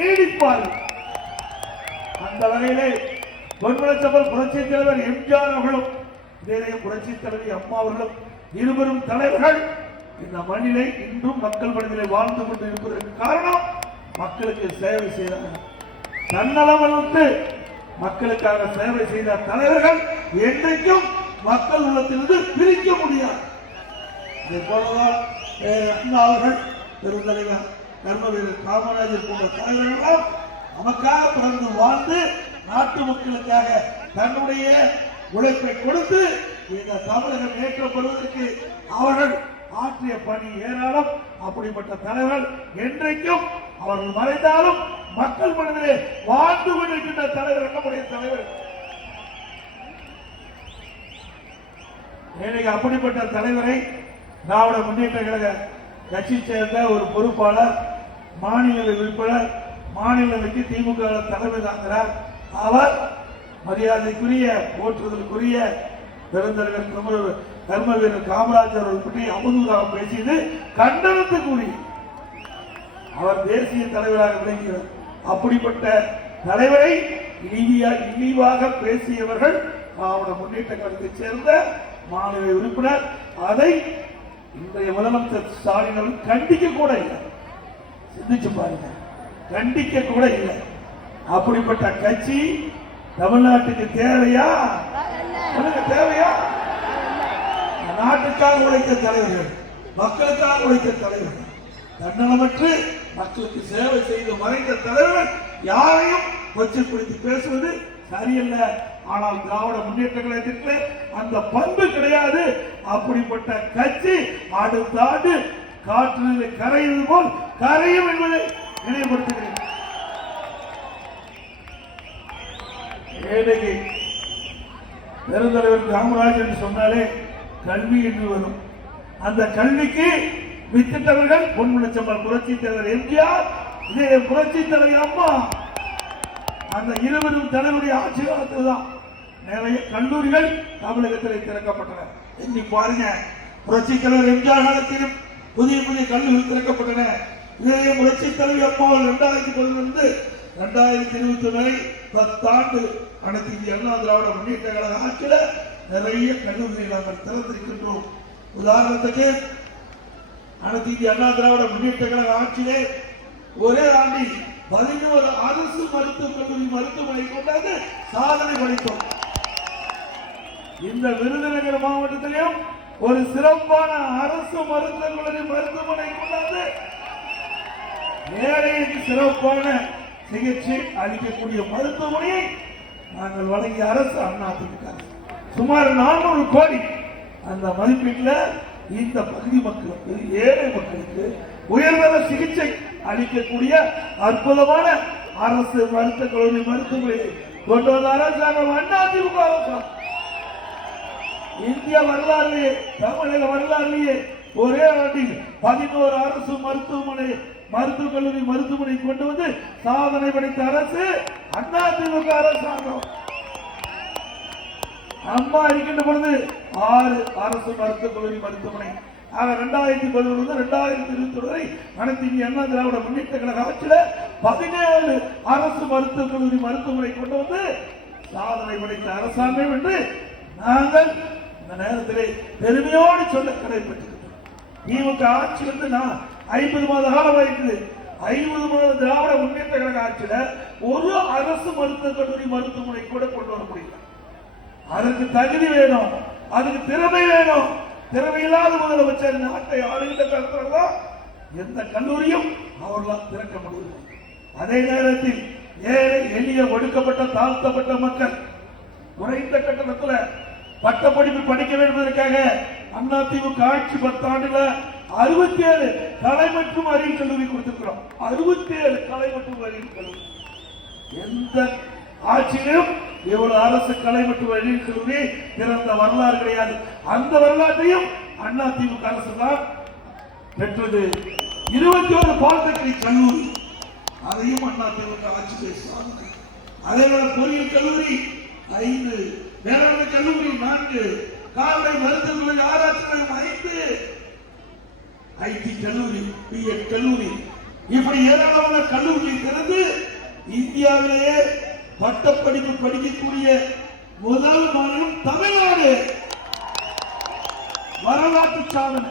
நீடிப்பார்கள். அந்த வகையிலே பொன்மனச்சம்பல் புரட்சி தலைவர் எம்ஜிஆர் அவர்களும் இதே புரட்சி தலைவி அம்மா அவர்களும் இருவரும் தலைவர்கள் இந்த மண்ணிலே இன்றும் மக்கள் மனதிலே வாழ்ந்து கொண்டு இருப்பதற்கு காரணம் மக்களுக்கு சேவை செய்தார்கள். தன்னலமற்று மக்களுக்காக சேவை செய்த தலைவர்கள் என்றைக்கும் மக்கள் உள்ளத்திலிருந்து பிரிக்க முடியாது. இதே போலதான் அண்ணா அவர்கள், பெருந்தலைவர் கர்மவீரர் காமராஜர் போன்ற தலைவர்கள் நமக்காக பிறந்து வாழ்ந்து நாட்டு மக்களுக்காக தன்னுடைய உழைப்பை கொடுத்து இந்த தமிழகம் ஏற்றப்படுவதற்கு அவர்கள் ஆற்றிய பணி ஏராளம். அப்படிப்பட்ட தலைவர்கள் என்றைக்கும் அவர்கள் மறைந்தாலும் மக்கள் மனதிலே வாழ்ந்து கொண்டிருக்கின்ற தலைவர் நம்முடைய தலைவர். அப்படிப்பட்ட தலைவரை திராவிட முன்னேற்ற கழக கட்சி சேர்ந்த ஒரு பொறுப்பாளர், மாநில உறுப்பினர், மாநிலங்களுக்கு திமுக தலைமை தாங்கிறார். அவர் மரியாதைக்குரிய போற்றுதலுக்குரிய பெருந்தலைவர் கர்மவீரர் காமராஜர் அவர்கள் பற்றி அவதூறாக பேசியது கண்டனத்துக்குரிய அவர் தேசிய தலைவராக விளங்குகிறார். அப்படிப்பட்ட தலைவரை இழிவாக பேசியவர்கள் திராவிட முன்னேற்ற கழகத்தை சேர்ந்த மாநில உறுப்பினர். அதை இன்றைய முதலமைச்சர் ஸ்டாலின் அவர்கள் கண்டிக்க கூட இல்லை. சிந்திச்சு பாருங்க, கண்டிக்க கூட இல்லை. அப்படிப்பட்ட கட்சி தமிழ்நாட்டுக்கு தேவையா? தேவையா? நாட்டுக்காக உழைத்த தலைவர்கள், மக்களுக்காக உழைத்த தலைவர்கள், தன்னலமற்று மக்களுக்கு சேவை செய்து மறைந்த தலைவர்கள் யாரையும் கொச்சைப்படுத்தி பேசுவது சரியல்ல. ஆனால் திராவிட முன்னேற்ற கழகத்திற்கு அந்த பண்பு கிடையாது. அப்படிப்பட்ட கட்சி அடுத்த ஆண்டு காற்றில் கரைவது போல் கரையும் என்பதை நினைவுபடுத்துகிறேன். ஏழைக்கு பெருந்தலைவர் காமராஜ் என்று சொன்னாலே கல்வி என்று வரும். அந்த கல்விக்கு வித்திட்டவர்கள் பொன்மனச்சம்பல் புரட்சி தலைவர் எம்ஜிஆர், இதே புரட்சி தலைவர் அம்மா. அந்த இருவரும் தலைவருடைய ஆட்சி காலத்தில் தான் நிறைய கல்லூரிகள் தமிழகத்தில் திறக்கப்பட்டன. எண்ணி பாருங்க, புரட்சி தலைவர் எம்ஜிஆர் காலத்திலும் புதிய புதிய கல்லூரிகள் திறக்கப்பட்டன. இதே புரட்சி தலைவர் அம்மா 2010 2021 வரை 10 ஆண்டு அனைத்து இந்திய அண்ணா திராவிட முன்னேற்ற கழக ஆட்சியில் நிறைய கல்லூரிகள் நாங்கள் திறந்திருக்கின்றோம். உதாரணத்துக்கு அனைத்து இந்திய அண்ணா திராவிட முன்னேற்ற கழக ஆட்சியிலே ஒரே ஆண்டில் 11 அரசு மருத்துவக் கல்லூரி மருத்துவமனை கொண்டாந்து சாதனை படைத்தோம். இந்த விருதுநகர் மாவட்டத்திலும் ஒரு சிறப்பான அரசு மருத்துவக் கல்லூரி மருத்துவமனை கொண்டாந்து ஏழைக்கு சிறப்பான சிகிச்சை அளிக்கக்கூடிய மருத்துவமனையை நாங்கள் வழங்கிய அரசு அதிமுக சுமார் 400 கோடி. அந்த மதிப்பீட்டில் இந்த பகுதி மக்களுக்கு, ஏழை மக்களுக்கு உயர்தர சிகிச்சை அளிக்கக்கூடிய அற்புதமான அரசு மருத்துவக் கல்லூரி மருத்துவமனையை கொண்டு வந்த அரசாங்கம் அதிமுக அரசாங்கம். இந்திய வரலாறுலேயே, தமிழக வரலாறுலேயே ஒரே ஆண்டில் 11 அரசு மருத்துவமனை மருத்துவக் கல்லூரி மருத்துவமனை கொண்டு வந்து சாதனை படைத்த அரசு அதிமுக அரசாங்கம். அம்மா இருக்கின்ற பொழுது 6 அரசு மருத்துவக் கல்லூரி மருத்துவமனை. 2011 2021 வரை அனைத்து இந்திய அண்ணா திராவிட முன்னேற்ற கழக ஆட்சியில் 17 அரசு மருத்துவக் கல்லூரி மருத்துவமனை கொண்டு வந்து சாதனை படைத்த அரசாங்கம் என்று நாங்கள் இந்த நேரத்திலே பெருமையோடு சொல்ல கடைபெற்றிருக்கிறோம். திமுக ஆட்சி வந்து 50 மாத காலம் ஆயிற்று. 50 மாத திராவிட முன்னேற்ற கழக ஆட்சியில ஒரு அரசு மருத்துவக் கல்லூரி மருத்துவமனை கூட கொண்டு வர முடியல. அதற்கு தகுதி வேணும், அதுக்கு திறமை வேணும். திறமை இல்லாத முதலமைச்சர் நாட்டை ஆளுகின்ற காலத்தில் தான் எந்த கல்லூரியும் அவர்களால் திறக்க முடியும். அதே நேரத்தில் ஏழை எளிய ஒடுக்கப்பட்ட தாழ்த்தப்பட்ட மக்கள் குறைந்த கட்டணத்தில் பட்டப்படிப்பு படிக்க வேண்டும் என்பதற்காக அதிமுக ஆட்சி 10 ஆண்டுல 67 கலை மற்றும் அறிவியல் கல்லூரி கொடுத்திருக்கிறோம். 67 கலை மற்றும் அறிவியல் கல்லூரி. எந்த ஆட்சியிலும் இவ்வளவு அரசு கலை மற்றும் அறிவியல் கல்லூரி திறந்த வரலாறு கிடையாது. அந்த வரலாற்றையும் அதிமுக அரசு தான் பெற்றது. 21 பாலிடெக்னிக் கல்லூரி, அதையும் அதிமுக ஆட்சி பேசுவாங்க. அதே போல பொறியியல் கல்லூரி 5, வேளாண்மை கல்லூரி 4, கால்நடை மருத்துவ ஆராய்ச்சி நிலையம் 5, ஐடி கல்லூரி, பிஎட் கல்லூரி, இப்படி ஏராளமான கல்லூரியை திறந்து இந்தியாவிலேயே பட்டப்படிப்பு படிக்கக்கூடிய முதல் மாநிலம் தமிழ்நாடு. வரலாற்று சாதனை,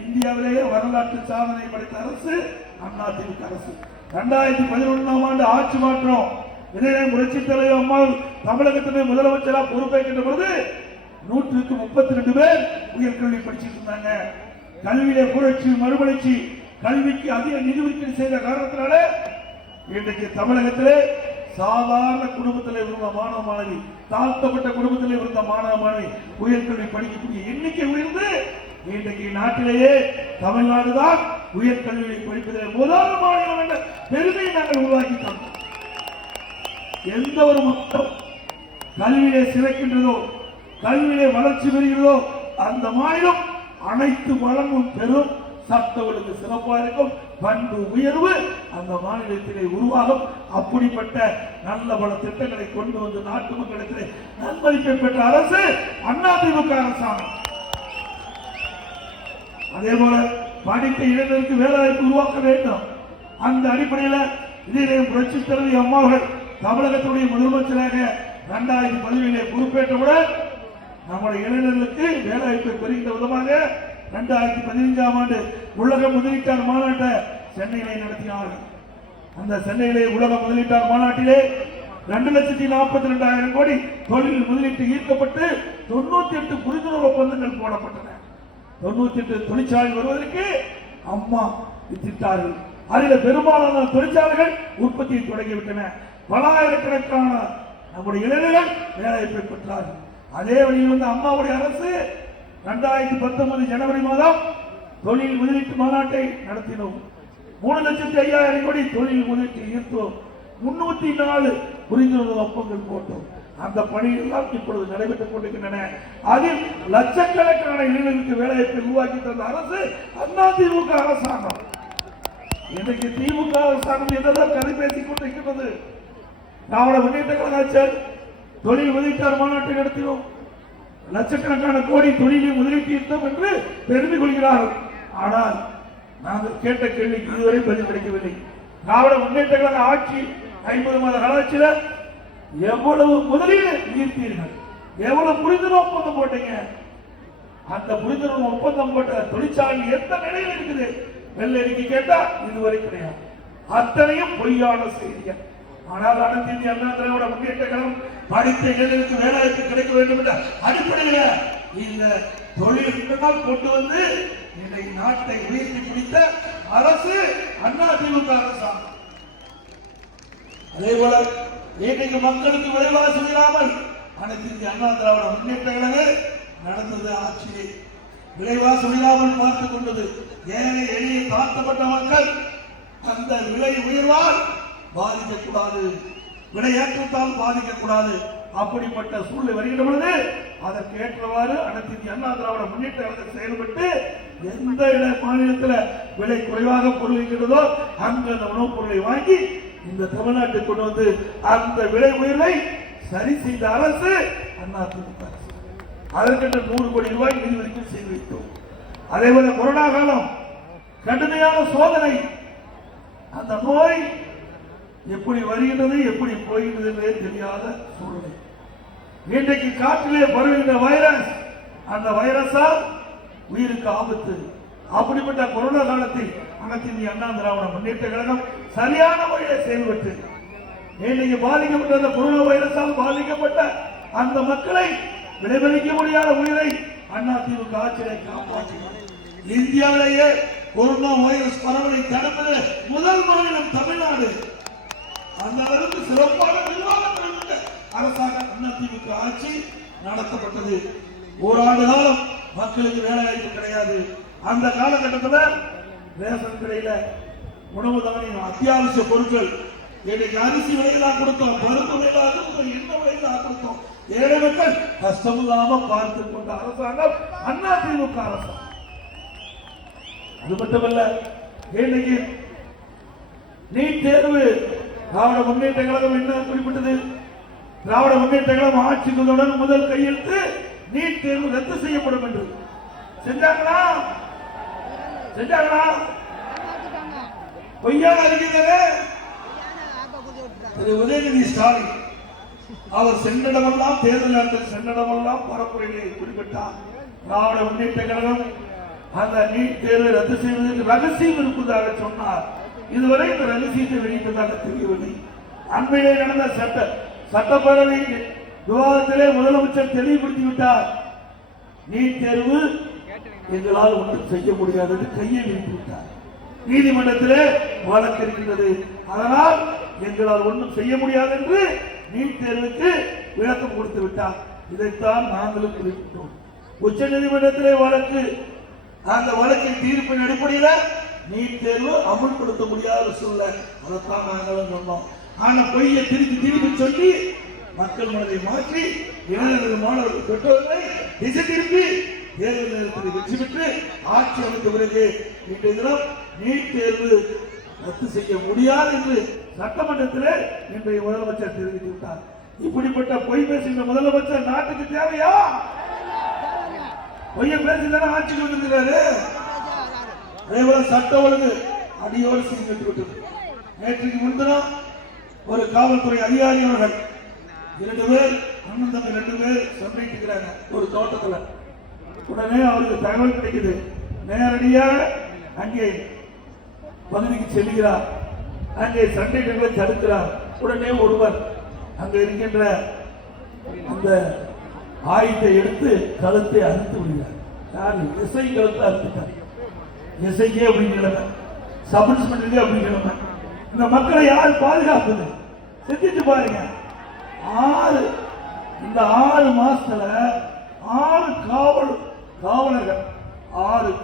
இந்தியாவிலேயே வரலாற்று சாதனை படைத்த அரசு அதிமுக அரசு. 2011ஆம் ஆண்டு ஆட்சி மாற்றம், இதயம் புரட்சி தலைவர் அம்மா தமிழகத்திலே முதலமைச்சராக பொறுப்பேற்கின்ற பொழுது 132 பேர் உயர்கல்வி படிச்சுட்டு இருந்தாங்க. கல்வியிலே புரட்சி மறுமலர்ச்சி, கல்விக்கு அதிக நிதி ஒதுக்கீடு செய்த காரணத்தினால இன்றைக்கு தமிழகத்திலே சாதாரண குடும்பத்தில் இருந்த மாணவ மாணவி, தாழ்த்தப்பட்ட குடும்பத்தில் இருந்த மாணவ மாணவி உயர்கல்வி படிக்கக்கூடிய எண்ணிக்கை உயர்ந்து இன்றைக்கு நாட்டிலேயே தமிழ்நாடு தான் உயர்கல்வியை படிப்பதில் முதல் மாநிலம் என்ற பெருமையை நாங்கள் உருவாக்கி தந்தோம். எந்த ஒரு மக்கள் கல்வியிலே சிறக்கின்றதோ, கல்வியிலே வளர்ச்சி பெறுகிறதோ அந்த மாநிலம் அனைத்து வளமும் பெறும், சட்ட ஒழுங்கு சிறப்பாக இருக்கும், பண்பு உயர்வு அந்த மாநிலத்திலே உருவாகும். அப்படிப்பட்ட நல்ல பல திட்டங்களை கொண்டு வந்து நாட்டு மக்களிடத்திலே நன்மதிப்பை பெற்ற அரசு அதிமுக அரசாங்கம். அதே போல படித்த இளைஞருக்கு வேலைவாய்ப்பு உருவாக்க வேண்டும். அந்த அடிப்படையில் இதே புரட்சி தலைவி அம்மாவர்கள் தமிழகத்துடைய முதலமைச்சராக 2017 பொறுப்பேற்றவுடன் நம்முடைய இளைஞர்களுக்கு வேலைவாய்ப்பை பெறுகின்ற விதமாக 2015ஆம் ஆண்டு உலக முதலீட்டாளர் மாநாட்டை சென்னையிலே நடத்தினார்கள். அந்த சென்னையிலே உலக முதலீட்டாளர் மாநாட்டிலே 2,42,000 கோடி தொழில் முதலீட்டு ஈர்க்கப்பட்டு 98 புரிந்துணர்வு ஒப்பந்தங்கள் போடப்பட்டன. 98 தொழிற்சாலை வருவதற்கு அம்மா வித்திட்டார்கள். அதில் பெரும்பாலான தொழிற்சாலைகள் உற்பத்தியை தொடங்கிவிட்டன. பலாயிரக்கணக்கான நம்முடைய இளைஞர்கள் வேலைவாய்ப்பை பெற்றார்கள். அதே வழியில் வந்து அம்மாவுடைய அரசு 2019 ஜனவரி மாதம் தொழில் முதலீட்டு மாநாட்டை நடத்தினோம். 3,05,000 கோடி தொழில் முதலீட்டு ஈர்த்தோம். 304 புரிந்துணர்வு ஒப்பந்தங்கள் போட்டோம். அந்த பணியெல்லாம் இப்பொழுது நடைபெற்றுக் கொண்டிருக்கின்றன. அதில் லட்சக்கணக்கான இளைஞர்களுக்கு வேலைவாய்ப்பை உருவாக்கி தந்த அரசு அதிமுக அரசாங்கம். இன்றைக்கு திமுக அரசாங்கம் என்னதான் கதை பேசிக் கொண்டிருக்கிறது. திராவிட முன்னேற்ற கழக ஆட்சியார் தொழில் முதலீட்டாளர் மாநாட்டை நடத்தினோம். லட்சக்கணக்கான கோடி தொழிலில் முதலீட்டு ஈர்த்தோம் என்று பெருமை கொள்கிறார்கள். ஆனால் நாங்கள் கேட்ட கேள்விக்கு இதுவரை பதில் கிடைக்கவில்லை. திராவிட முன்னேற்ற கழக ஆட்சி 50 மாத காலாட்சியில் எவ்வளவு முதலீடு ஈர்த்தீர்கள், எவ்வளவு புரிந்துணர்வு ஒப்பந்தம் போட்டீங்க? அந்த புரிந்துணர்வு ஒப்பந்தம் போட்ட தொழிற்சாலை எந்த நிலையில் இருக்குது? வெள்ளை அறிக்கை கேட்டா இதுவரை கிடையாது. அத்தனையும் பொய்யான செய்திகள். ஆனால் அனைத்து இந்திய அண்ணா திராவிட முன்னேற்ற கழகம் படித்த இளைஞருக்கு வேலைவாய்ப்பு கிடைக்க வேண்டும் என்ற அடிப்படையில் இந்த தொழில் கொண்டு வந்து இன்றை நாட்டை உயர்த்தி பிடித்த அரசு அதிமுக அரசாங்கம். அதே போல இன்னைக்கு மக்களுக்கு விலைவாசி இல்லாமல் அனைத்து இந்திய அண்ணா திராவிட முன்னேற்ற கழகம் நடந்தது ஆட்சியை விலைவாசி இல்லாமல் பார்த்துக் கொண்டது. ஏழை எளிய தாழ்த்தப்பட்ட மக்கள் அந்த விலை உயர்வால் பாதிக்கக்கூடாது, விலையேற்றத்தால் பாதிக்கக்கூடாது. அப்படிப்பட்ட சூழ்நிலை வருகின்ற பொழுது அதற்கு ஏற்றவாறு அனைத்து இந்திய அண்ணா திராவிட முன்னேற்ற கழகம் செயல்பட்டு எந்த மாநிலத்தில் விலை குறைவாக பொருள் இருக்கிறதோ அங்கு அந்த உணவுப் பொருளை வாங்கி இந்த தமிழ்நாட்டுக்கு கொண்டு வந்து அந்த விலை உயர்வை சரி செய்த அரசு அதிமுக அரசு. அதற்கென்று 100 கோடி ரூபாய் நிதி ஒதுக்கீடு செய்து வைத்தோம். அதே போல கொரோனா காலம் கடுமையான சோதனை. அந்த நோய் எப்படி வருகின்றது, எப்படி போகின்றது என்பதே தெரியாத சூழ்நிலை. இன்றைக்கு காற்றிலே பரவுகின்ற வைரஸ், அந்த வைரஸால் உயிருக்கு ஆபத்து. அப்படிப்பட்ட கொரோனா காலத்தில் அனைத்து இந்திய அண்ணா திராவிட முன்னேற்ற கழகம் சரியான முறையில் செயல்பட்டு இன்னைக்கு பாதிக்கப்பட்ட அந்த கொரோனா வைரஸால் பாதிக்கப்பட்ட அந்த மக்களை விடைமறிக்க முடியாத உயிரை அதிமுக ஆட்சியை காப்பாற்றினார். இந்தியாவிலேயே கொரோனா வைரஸ் பரவலை தடுப்பது முதல் மாநிலம் தமிழ்நாடு. அந்த அளவுக்கு சிறப்பான நிர்வாகம் அரசாங்க அதிமுக ஆட்சி நடத்தப்பட்டது. ஓராண்டு காலம் மக்களுக்கு வேலை வாய்ப்பு கிடையாது. அந்த காலகட்டத்தில் ரேஷன் கடையில உணவு தானியம் அத்தியாவசிய பொருட்கள் இன்னைக்கு அரிசி விலையிலாம் கொடுத்தோம், பருப்பு விலையிலாம் கொடுத்தோம், என்ன விலையிலாம் கொடுத்தோம். ஏழை மக்கள் கஷ்டமில்லாம பார்த்து கொண்ட அரசாங்கம் அதிமுக அரசாங்கம். அது மட்டுமல்ல, இன்னைக்கு நீட் தேர்வு திராவிட முன்னேற்ற கழகம் என்ன குறிப்பிட்டது? திராவிட முன்னேற்ற கழகம் ஆட்சிக்குடன் முதல் கையெழுத்து நீட் தேர்வு ரத்து செய்யப்படும் என்று. செஞ்சாங்களா? செஞ்சாங்களா? பொய்யான அறிக்கை. திரு உதயநிதி ஸ்டாலின் அவர் சென்னிடமெல்லாம் தேர்தல் நேரத்தில் சென்னிடமெல்லாம் பரப்புரையிலே குறிப்பிட்டார். திராவிட முன்னேற்ற கழகம் அந்த நீட் தேர்வை ரத்து செய்வதற்கு ரகசியம் இருப்பதாக சொன்னார். இதுவரை இந்த ரகசியத்தை வெளியிட்டதாக தெரியவில்லை. அண்மையிலே நடந்த சட்டப்பேரவை விவாதத்திலே முதலமைச்சர் தெளிவுபடுத்திவிட்டார். நீட் தேர்வு எங்களால் ஒன்றும் செய்ய முடியாது என்று கையை விட்டார். நீதிமன்றத்திலே வழக்கு இருக்கின்றது, அதனால் எங்களால் ஒன்றும் செய்ய முடியாது என்று நீட் தேர்வுக்கு விளக்கம் கொடுத்து விட்டார். இதைத்தான் நாங்களும் குறிப்பிட்டோம். உச்ச நீதிமன்றத்திலே வழக்கு, அந்த வழக்கின் தீர்ப்பின் அடிப்படையில் நீட் தேர்வு அமுல்படுத்த முடியாத சூழல், அதைத்தான் நாங்களும் சொன்னோம். ஆனா பொய்யை திருப்பி சொல்லி மக்கள் மனதை மாற்றி இளைஞர்கள் மாணவர்கள் பெற்றோர்களை திசை திருப்பி தேர்தல் நேரத்தில் வெற்றி பெற்று ஆட்சி அமைத்த பிறகு இன்றைய தினம் நீட் தேர்வு ரத்து செய்ய முடியாது என்று சட்டமன்றத்திலே இன்றைய முதலமைச்சர் தெரிவித்து விட்டார். இப்படிப்பட்ட பொய் பேசுகின்ற முதலமைச்சர் நாட்டுக்கு தேவையா? பொய்ய பேசிதானே ஆட்சிக்கு வந்திருக்கிறாரு. அதேபோல சட்ட ஒழுங்கு அடியோடு செய்து விட்டது. நேற்றுக்கு முன்தினம் ஒரு காவல்துறை அதிகாரி அவர்கள் 2 பேர் அண்ணன் தம்பி 2 பேர் சண்டைக்கிறாங்க ஒரு தோட்டத்தில். உடனே அவருக்கு தகவல் கிடைக்குது. நேரடியாக அங்கே பகுதிக்கு செல்கிறார். அங்கே சண்டைகளை தடுக்கிறார். உடனே ஒருவர் அங்கே இருக்கின்ற அந்த ஆயுதத்தை எடுத்து கழுத்தை அறுத்து விடுகிறார். யாரு? எஸ்ஐ கழுத்தை அறுத்துட்டார். எஸ்ஐக்கே அப்படிங்கிற சப் இன்ஸ்பெக்டருக்கே அப்படிங்கிற இந்த மக்களை யார் பாதுகாப்பது? செஞ்சிட்டு பாருங்க. இந்த 6 மாசத்துல 6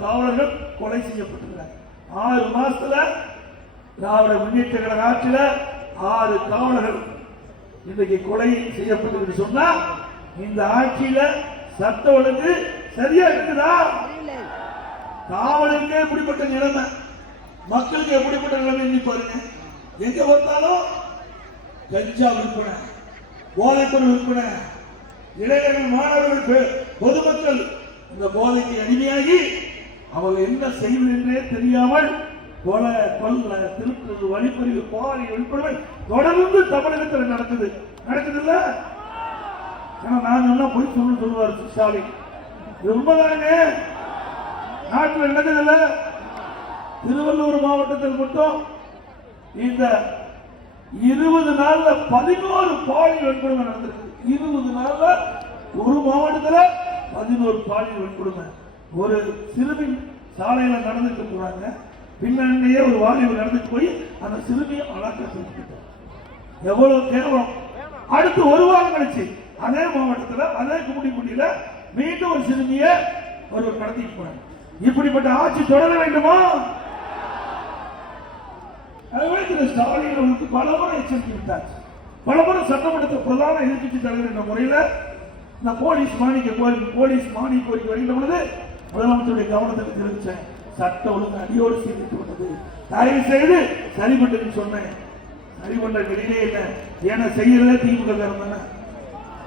காவலர்கள் கொலை செய்யப்பட்டிருக்கிறார். 6 மாசத்துல திராவிட முன்னேற்ற கழக ஆட்சியில 6 காவலர்கள் இன்றைக்கு கொலை செய்யப்பட்டு சொன்னா இந்த ஆட்சியில சட்ட ஒழுங்கு சரியா இருக்குதா? காவலுக்கு எப்படிப்பட்ட நிலைமை, மக்களுக்கு எப்படிப்பட்ட நிலைமை எண்ணி பாருங்க. எங்க பார்த்தாலும் கஞ்சா விற்பனை, போதைப்பொருள் விற்பனை, இளைஞர்கள் மாணவர்கள் பொதுமக்கள் இந்த போதைக்கு அடிமையாகி அவர்கள் என்ன செய்வது என்றே தெரியாமல் கொலை, கொல்ல, திருட்டு, வழிப்பறிவு, பாலியல் வழிபடுவை தொடர்ந்து தமிழகத்தில் நடக்குது இல்ல? நான் சொன்னா போய் சொல்லுவார் ஸ்டாலின். இது உண்மைதானுங்க. நாட்டில் நடக்குது இல்ல? திருவள்ளூர் மாவட்டத்தில் மட்டும் இந்த 20 நாள்ல 11 பாலியல் வன்கொடுமை நடந்திருக்கு. 20 நாள்ல ஒரு மாவட்டத்தில் 11 பாலியல் வன்கொடுமை. ஒரு சிறுமி சாலையில நடந்துட்டு போறாங்க, பின்னணியே ஒரு வாலிபர் நடந்துட்டு போய் அந்த சிறுமியை அலாக்க செஞ்சுட்டார். எவ்வளவு கேவலம்! அடுத்து ஒரு வாரம் கழிச்சு அதே மாவட்டத்தில் அதே கும்மிடிப்பட்டியில மீண்டும் ஒரு சிறுமியை ஒருவர் கடத்திட்டு போறாங்க. இப்படிப்பட்ட ஆட்சி தொடர வேண்டுமா? ஸ்டாலின் அவர்களுக்கு பலமுறை எச்சரிக்கை விட்டார். பலமுறை சட்டமன்றத்தில் பிரதான எதிர்கட்சி தலைவர் என்ற முறையில் இந்த போலீஸ் மானிய கோரிக்கை வருகின்ற பொழுது முதலமைச்சருடைய கவனத்துக்கு தெரிவிச்சேன். சட்ட ஒழுங்கு அடியோடு சீர்திருத்தி விட்டது. தயவு செய்து சரி பண்ணு சொன்னேன். சரி பண்ற வெளியிலே இல்லை. ஏன்னா செய்யறதே திமுக தானே,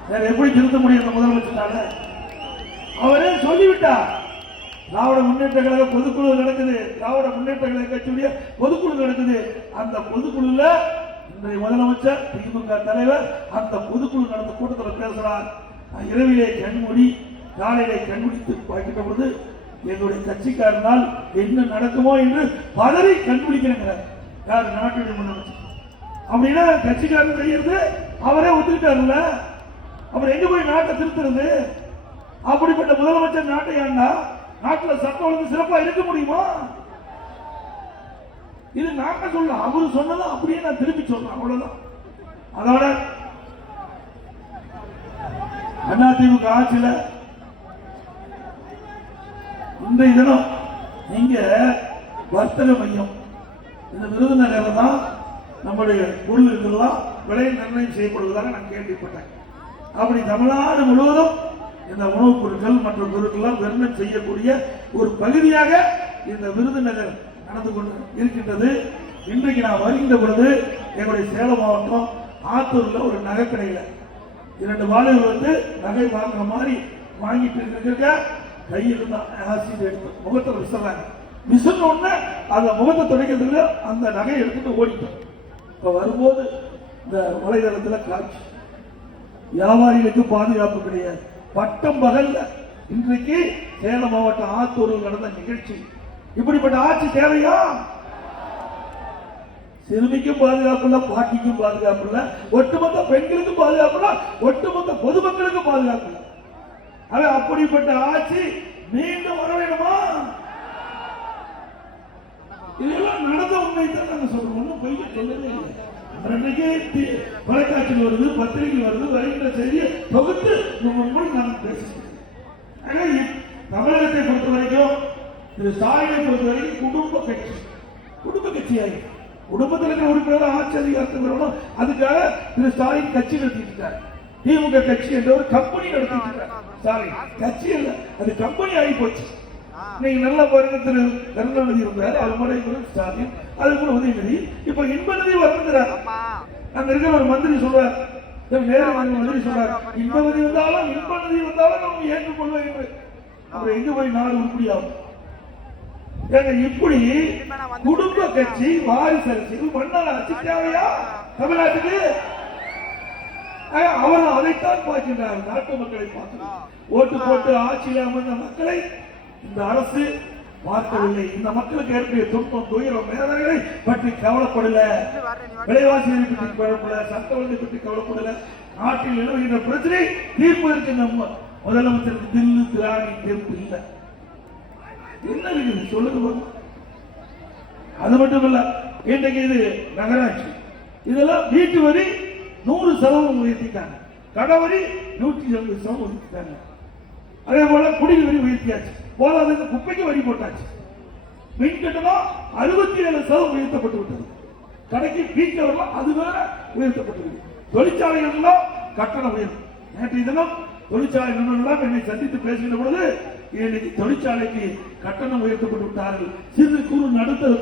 வேற எப்படி திருத்த முடியும்? முதலமைச்சரால அவரே சொல்லிவிட்டார். திராவிட முன்னேற்ற கழக பொதுக்குழு நடக்குது, திராவிட முன்னேற்ற கழக கட்சியுடைய பொதுக்குழு நடக்குது. அந்த பொதுக்குழுல இன்றைய முதலமைச்சர் திமுக தலைவர் அந்த பொதுக்குழு நடந்த கூட்டத்தில் பேசுறார். இரவிலே கண்மூடி காலையிலே கண்முடித்து பார்க்கின்ற பொழுது எங்களுடைய கட்சிக்காரனால் என்ன நடக்குமோ என்று பதறி கண்டுபிடிக்கிறார். யார்? நாட்டுடைய முதலமைச்சர். அப்படின்னா கட்சிக்காரன் செய்யறது அவரே ஒத்துக்கிட்டாருல்ல, அவர் எங்க போய் நாட்டை திருத்துறது? அப்படிப்பட்ட முதலமைச்சர் நாட்டை ஆண்டா நாட்டில் சட்டம் ஒழுங்கு சிறப்பா இருக்க முடியுமா? இது நாங்க சொல்ல, அவரு சொன்னதும் அப்படியே நான் திருப்பி சொல்றேன், அவ்வளவுதான். அதோட அதிமுக ஆட்சியில இன்றைய தினம் இங்க வர்த்தக மையம் இந்த விருதுநகர் தான் நம்முடைய பொருளுக்கெல்லாம் விலை நிர்ணயம் செய்யப்படுவதாக நான் கேள்விப்பட்டேன். அப்படி தமிழ்நாடு முழுவதும் இந்த உணவுப் பொருட்கள் மற்றும் பொருட்கள் நிர்ணயம் செய்யக்கூடிய ஒரு பகுதியாக இந்த விருதுநகர் நடந்து கொண்டு இருக்கின்றது. இன்றைக்கு நான் வருகின்ற பொழுது எங்களுடைய சேலம் மாவட்டம் ஆத்தூர்ல ஒரு நகைக்கடையில 2 வாலிபர்கள் வந்து நகை வாங்குற மாதிரி வாங்கிட்டு இருக்க கையில் ஆசிட் எடுத்து முகத்தை விசுறாங்க. விசுற உடனே அந்த முகத்தை துடைக்கிறதுக்கு அந்த நகையை எடுத்துட்டு ஓடிட்டோம். இப்ப வரும்போது இந்த வலைதளத்துல காட்சி. வியாபாரிகளுக்கு பாதுகாப்பு கிடையாது. பட்டம் பகல்ல இன்றைக்கு சேலம் மாவட்டம் ஆத்தூரில் நடந்த நிகழ்ச்சி. இப்படிப்பட்ட ஆட்சி தேவையா? சிறுமிக்கும் பாதுகாப்பு இல்ல, பாட்டிக்கும் பாதுகாப்பு இல்ல, ஒட்டுமொத்த பெண்களுக்கும் பாதுகாப்பு இல்ல, ஒட்டுமொத்த பொதுமக்களுக்கும் பாதுகாப்பு இல்ல. அப்படிப்பட்ட ஆட்சி மீண்டும் வர வேண்டுமா? இதெல்லாம் நடந்த உண்மை தான் நாங்க சொல்றோம். ஒன்னும் பொய் சொல்லவே இல்லை. தொலைக்காட்சியில் வருது, பத்திரிகை வருது, வருகின்ற செய்தியை தொகுத்து நாங்கள் பேசுகிறோம். தமிழகத்தை பொறுத்த வரைக்கும் திரு ஸ்டாலினை பொறுத்த வரைக்கும் குடும்ப கட்சியாகி குடும்பத்தில் இருக்கிற உறுப்பினர் ஆட்சி அதிகாரத்துக்கு வரணும். அதுக்காக திரு ஸ்டாலின் கட்சி நடத்திட்டு இருக்காரு. திமுக கட்சி என்ற ஒரு கம்பெனி நடத்திட்டு இருக்காரு. ஸ்டாலின் கட்சி இல்ல, அது கம்பெனி ஆகி போச்சு. நீங்க நல்லா பாருங்க, திரு கருணாநிதி இருந்தார், அவர் முறை ஸ்டாலின், அதுக்கு உதயநிதி, இப்ப இன்பநிதி வருகிறார். அங்க இருக்கிற ஒரு மந்திரி சொல்றார், மந்திரி சொல்றார், இன்பநிதி வந்தாலும் இன்பநிதி வந்தாலும் நம்ம ஏற்றுக்கொள்வோம் என்று. அப்புறம் எங்க போய் நாடு உருப்படியாகும்? இப்படி குடும்ப கட்சி, வாரிசு அரசியல், மன்னர் ஆட்சி தேவையா தமிழ்நாட்டுக்கு? அவர் அதைத்தான் பார்க்கின்றார். நாட்டு மக்களை பார்க்கிறார். ஓட்டு போட்டு ஆட்சியில் அமர்ந்த மக்களை இந்த அரசு பார்க்கவில்லை. இந்த மக்களுக்கு ஏற்படைய துன்பம், துயரம், வேதனைகளை பற்றி கவலைப்படல, விலைவாசிகளை பற்றி கவலைப்படல, சட்ட ஒழுங்கை பற்றி கவலைப்படல. நாட்டில் நிலவுகின்ற பிரச்சனை தீர்ப்பதற்கு நம்ம முதலமைச்சருக்கு தில்லு திராணி தீர்ப்பு இல்லை. என்ன இருக்குது சொல்லுங்க. அது மட்டும் இல்ல, இன்றைக்கு இது நகராட்சி, இதெல்லாம் வீட்டு வரி 100% உயர்த்திட்டாங்க, கடவரி 170% உயர்த்திட்டாங்க. அதே போல குடிநீர் வரி உயர்த்தியாச்சு. போதாதுக்கு குப்பைக்கு வரி போட்டாச்சு. மின் கட்டணம் 67% உயர்த்தப்பட்டு விட்டது. கடைக்கு வீட்டில் வரலாம், அது வேற உயர்த்தப்பட்டது. தொழிற்சாலைகள் கட்டணம் உயர்வு. நேற்று தினம் தொழிற்சாலை நிறுவனங்கள் என்னை சந்தித்து பேசுகின்ற பொழுது இன்னைக்கு தொழிற்சாலைக்கு கட்டணம் உயர்த்தப்பட்டு விட்டார்கள். சிறு குறு நடுத்தர